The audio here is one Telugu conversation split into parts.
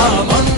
আমন্ত্রণ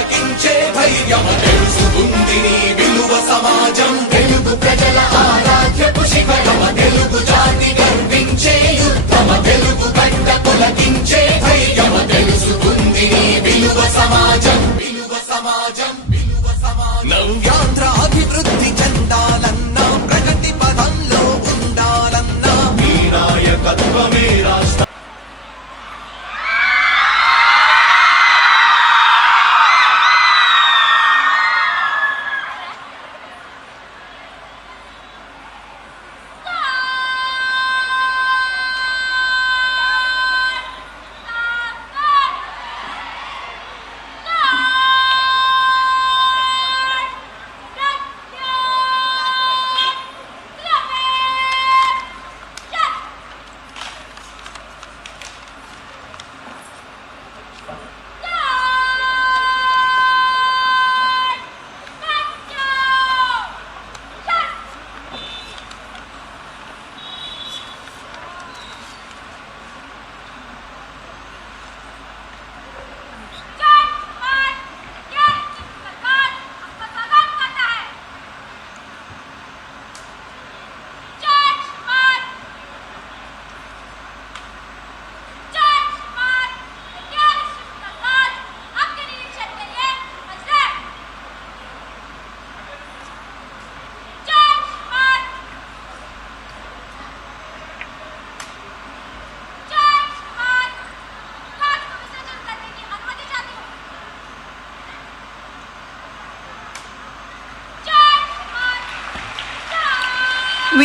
పలకించే ధైర్యము తెలుసుకుంది నీ విలువ సమాజం. తెలుగు ప్రజల ఆరాధ్యపు శిఖరమ తెలుగు జాతి గర్వించే యుద్ధమ తెలుగు గంట తొలగించే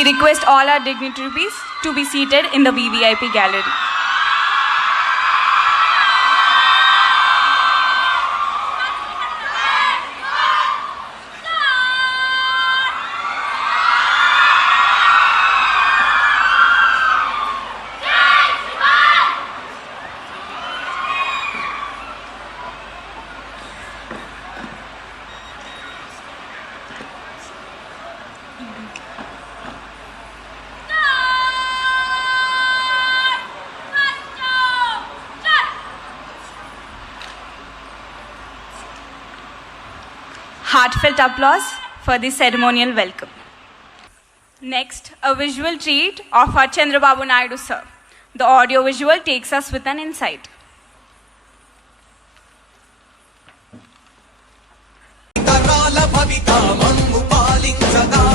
Request all our dignitaries to be seated in the VVIP gallery. heartfelt applause for this ceremonial welcome. Next, a visual treat of our Chandrababu Naidu sir. The audio visual takes us with an insight. పాలించదా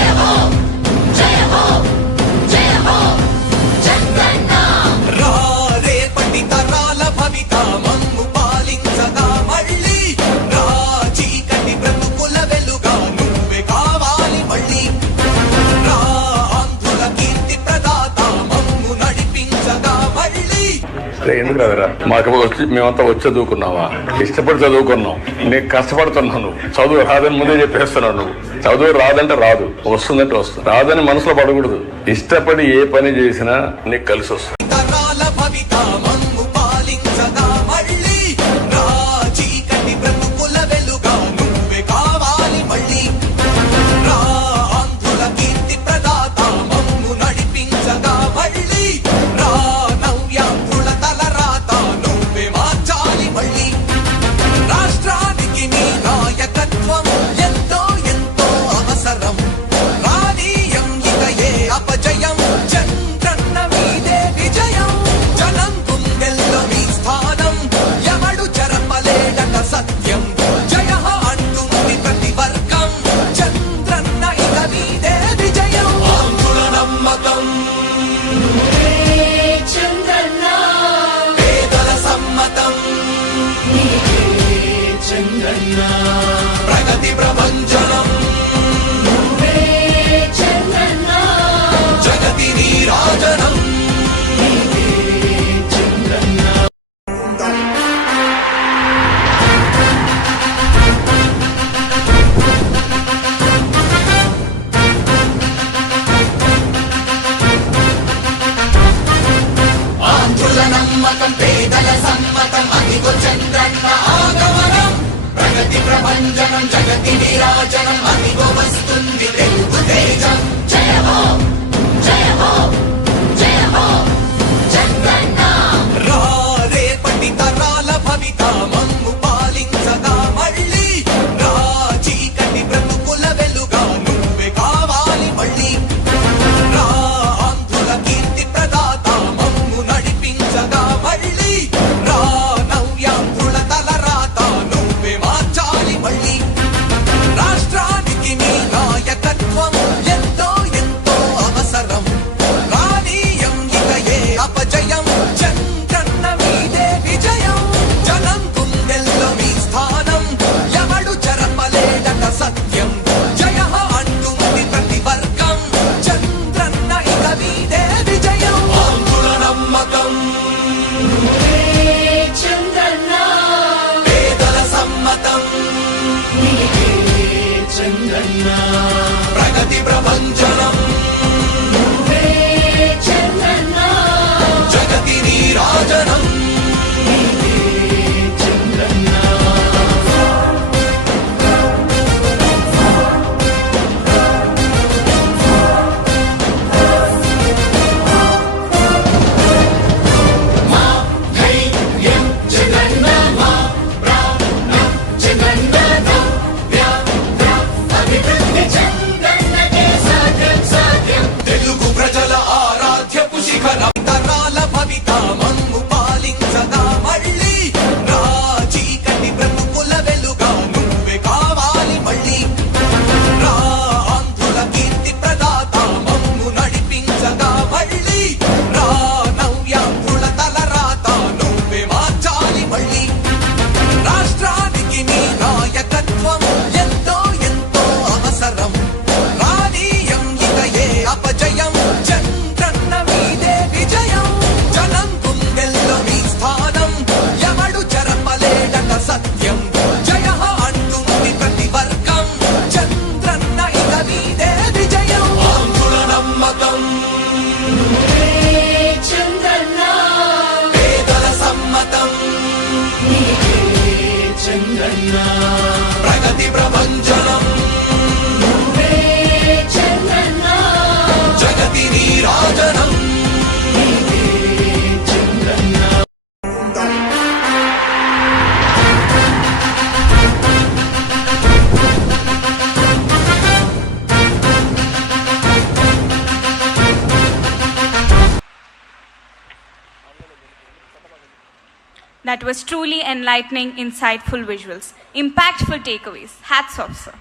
మాకు వచ్చి మేమంతా వచ్చి చదువుకున్నావా? ఇష్టపడి చదువుకున్నాం. నీకు కష్టపడుతున్నావు నువ్వు. చదువు రాదని ముందే చెప్పేస్తున్నాను నువ్వు. చదువు రాదంటే రాదు. వస్తుందంటే వస్తుంది. రాదని మనసులో పడకూడదు. ఇష్టపడి ఏ పని చేసినా నీకు కలిసి వస్తుంది. నీరాజనం అదిగో తెలుగు తేజం జయమో Was truly enlightening, insightful visuals, impactful takeaways. Hats off, sir.